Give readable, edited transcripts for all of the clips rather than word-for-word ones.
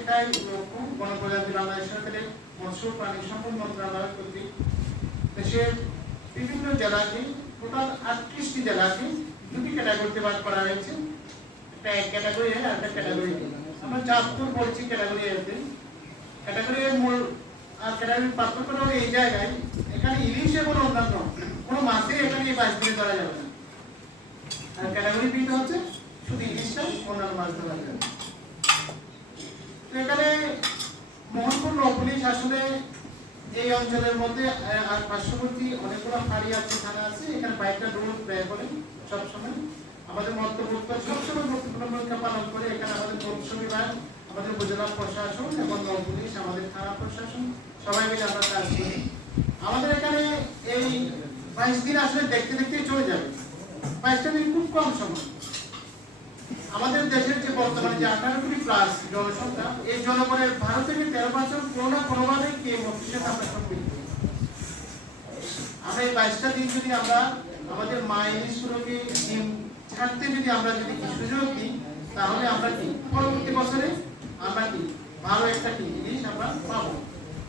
একটাই লক্ষ্য গণপ্রজাতন্ত্রী বাংলাদেশ সরকারের মৎস্য প্রাণী সম্পদ মন্ত্রণালয় কর্তৃক দেশের বিভিন্ন জেলাকে টোটাল 38টি জেলাকে দুটি ক্যাটাগরিতে ভাগ করা হয়েছে। একটা এক ক্যাটাগরি আর একটা ক্যাটাগরি বি। আমরা চাঁদপুর বলছি ক্যাটাগরি এতে। ক্যাটাগরি এর মূল আর ক্যাটাগরির পার্থক্য হলো এই জায়গায় এখানে ইলিশ এবং অন্যান্য কোনো মাছে এখানে এই 22 দিনে ধরা যাবে না। আর ক্যাটাগরি বি হচ্ছে শুধু ইলিশটা অন্যান্য মাছ ধরা যাবে। তো এখানে মোহনপুর নৌপুলিশ আসলে এই অঞ্চলের মধ্যে আর পার্শ্ববর্তী অনেকগুলো ফাঁড়ি আছে, থানা আছে। এখানে বাইকটা রোল প্লে করে সবসময় আমাদের মন্তব্য সবসময় গুরুত্বপূর্ণ ভূমিকা পালন করে। এখানে আমাদের মৎস্য বিভাগ, আমাদের উপজেলা প্রশাসন এবং নৌপুলিশ, আমাদের থানা প্রশাসন সবাই মিলে আমরা কাজ করি। আমাদের এখানে এই 22 দিন আসলে দেখতে দেখতেই চলে যাবে। 22টা দিন খুব কম সময়। আমাদের দেশের যে বর্তমানে যে 18 কোটি প্লাস জনসংখ্যা, এই জনগণের 12 থেকে 13% কোনো না কোনোভাবে কে মস্তিষ্কের সাথে সম্পৃক্ত। আমরা এই 22টা দিন যদি আমরা আমাদের মা ইলিশগুলোকে ডিম ছাড়তে যদি আমরা যদি সুযোগ দিই, তাহলে আমরা কি পরবর্তী বছরে আমরা কি ভালো একটা কি ইলিশ আমরা পাবো।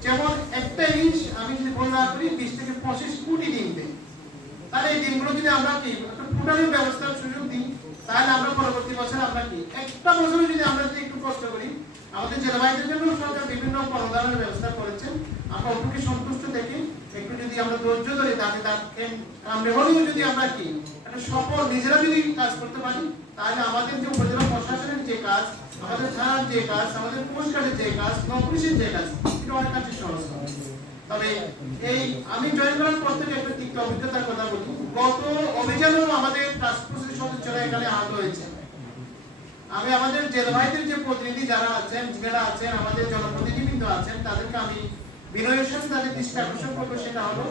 যেমন একটা ইলিশ আমি যদি বললাম করি 20 থেকে 25 কোটি ডিম দেয়, তাহলে এই ডিমগুলো যদি আমরা কি একটা ফুটানোর ব্যবস্থার সুযোগ দিই, তাহলে আমরা পরবর্তী বছর আমরা কি একটা বছরে যদি আমরা যদি একটু কষ্ট করি, আমাদের জেলাবাসীদের জন্য সরকার বিভিন্ন কর্মদানের ব্যবস্থা করেছেন। আমরা ওটুকু সন্তুষ্ট থেকে একটু যদি আমরা ধৈর্য ধরে তাকে কামড়ে হলেও যদি আমরা কি একটা সফল নিজেরা যদি কাজ করতে পারি, তাহলে আমাদের যে উপজেলা প্রশাসনের যে কাজ, আমাদের থানার যে কাজ, আমাদের কোস্টগার্ডের যে কাজ, নৌপুলিশের যে কাজ, এটা অনেক কাছে সহজ হবে। তবে এই আমি জয়েন করার পর থেকে একটা তিক্ত অভিজ্ঞতার কথা বলি। গত অভিযানেও আমাদের টাস্ক ফোর্সের সদস্যরা এখানে আহত হয়েছে। আমি আমাদের জেলা ভাইদের যে প্রতিনিধি যারা আছেন, আমাদের জনপ্রতিনিধিবৃন্দ আছেন, তাদেরকে আমি বিনয়ের সাথে তাদের দৃষ্টি আকর্ষণ করবো। সেটা হলো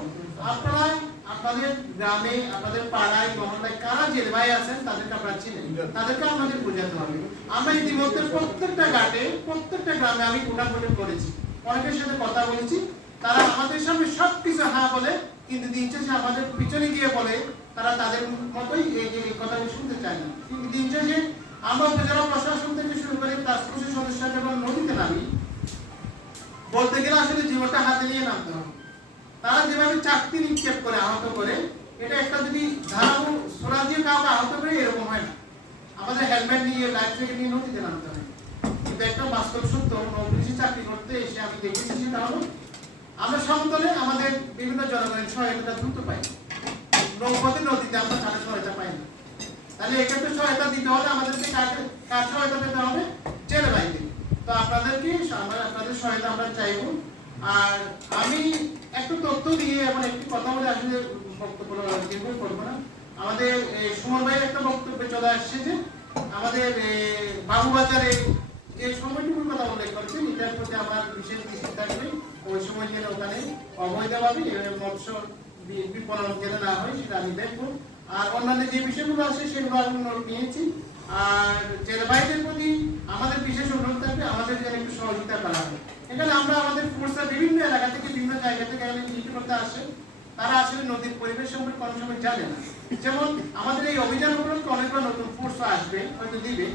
আপনারা আপনাদের গ্রামে, আপনাদের পাড়ায়, মহল্লায় কারা জেলা ভাই আছেন তাদেরকে আপনারা চিনেন, তাদেরকে আমাদের বোঝাতে হবে। আমরা ইতিমধ্যে প্রত্যেকটা ঘাটে, প্রত্যেকটা গ্রামে আমি কোটাপোটি করেছি, অনেকের সাথে কথা বলেছি। তারা আমাদের সামনে সবকিছু হ্যাঁ বলে, কিন্তু দিন শেষে আমাদের পিছনে গিয়ে বলে তারা তাদের মতোই এই কথাগুলো শুনতে চায় না। কিন্তু দিন শেষে আমরা উপজেলা প্রশাসন থেকে শুরু করে টাস্ক ফোর্সের সদস্যরা যখন নদীতে নামি, বলতে গেলে আসলে জীবনটা হাতে নিয়ে নামতে হবে। তারা যেভাবে চাকতি নিক্ষেপ করে আহত করে, এটা একটা যদি ধারালো সোরা দিয়ে কাউকে আহত করে এরকম হয় না। আমাদের হেলমেট নিয়ে, লাইফ জ্যাকেট নিয়ে নদীতে নামতে হয়। কিন্তু একটা বাস্তব সত্য, নৌপুলিশে চাকরি করতে এসে আমি দেখেছি, সেটা হলো আমরা সমতলে আমাদের বিভিন্ন জনগণের সহায়তা দ্রুত পাই, নৌপথে নদীতে আমরা কারো সহায়তা পাই না। তাহলে এক্ষেত্রে সহায়তা দিতে হলে আমাদেরকে কার সহায়তা পেতে হবে? জেলে ভাইদের। তো আপনাদেরকে আপনাদের সহায়তা আমরা চাইব। আর আমি একটু তথ্য দিয়ে এমন একটি কথা বলে আসলে বক্তব্য দীর্ঘ করবো না। আমাদের সুমন ভাইয়ের একটা বক্তব্যে চলে আসছে যে আমাদের বাবুবাজারে যে সময়টুকুর কথা উল্লেখ করেছেন, এটার প্রতি আমার বিশেষ দৃষ্টি থাকবে। ওই সময় যেন ওখানে অবৈধভাবে মৎস্য বিপণন যেন না হয়, সেটা আমি দেখবো। আর অন্যান্য যে বিষয়গুলো আছে সেগুলো আমি নোট নিয়েছি। আর জেলা ভাইদের প্রতি আমাদের বিশেষ অনুরোধ থাকবে, আমাদের যেন একটু সহযোগিতা করা হয়। এখানে আমরা আমাদের ফোর্সের বিভিন্ন এলাকা থেকে, বিভিন্ন জায়গা থেকে ডিউটি করতে আসে, তারা আসলে নদীর পরিবেশ সম্পর্কে অনেক সময় জানে না। যেমন আমাদের এই অভিযান উপলক্ষে অনেকগুলো নতুন ফোর্স আসবে, হয়তো দিবে।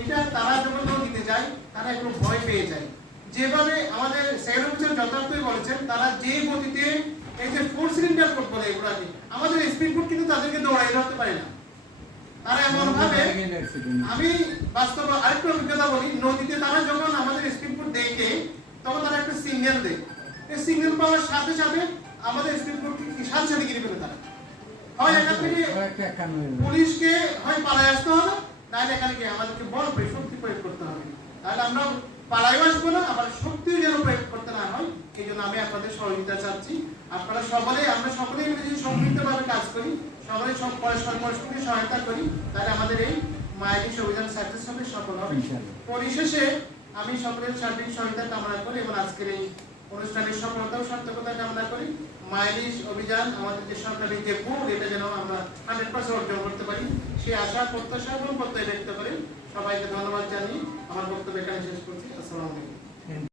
এটা তারা যখন নদীতে যায়, তারা একটু ভয় পেয়ে যায়। যেভাবে আমাদের সেক্রেটারি যথার্থই বলেছেন, তারা যে গতিতে এই যে 4 সিলিন্ডার কোড বলে এগুলাকে, আমাদের স্পিড বোট কিন্তু তাদেরকে দৌড়াই ধরতে পারে না। তারা এমন ভাবে, আমি বাস্তব আরেকটু অভিজ্ঞতা বলি, নদীতে তারা যখন আমাদের স্পিড বোট দেখে, তখন তারা একটা সিগন্যাল দেয়। এই সিগন্যাল পাওয়ার সাথে সাথে আমাদের স্পিড বোট সাথে সাথে গিরে ফেলে তারা। হয় এখান থেকে পুলিশকে হয় পালায় আসতে হবে, নাহলে এখানে গিয়ে আমাদেরকে বল প্রয়োগ, শক্তি প্রয়োগ করতে হবে। তাহলে আমরা পালাইও আসবো না, আবার শক্তিও যেন প্রয়োগ করতে না হয়। এই জন্য আমি আপনাদের সহযোগিতা চাচ্ছি। আমরা সকলেই মিলে যদি সম্মিলিতভাবে কাজ করি, সবাই সব পরস্পরকে সহায়তা করি, তাহলে আমাদের এই মাইলিশ অভিযান সাকসেস হবে, সফল হবে। পরিশেষে আমি সকলের সার্বিক সহায়তা কামনা করি এবং আজকের এই অনুষ্ঠানের সফলতা ও সার্থকতা কামনা করি। মাইলিশ অভিযান আমাদের যে সরকারি যে গোল, এটা যেন আমরা 100% অর্জন করতে পারি, সেই আশা, প্রত্যাশা এবং প্রত্যয় ব্যক্ত করে সবাইকে ধন্যবাদ জানিয়ে আমার বক্তব্য এখানে শেষ করছি। আসসালামু আলাইকুম।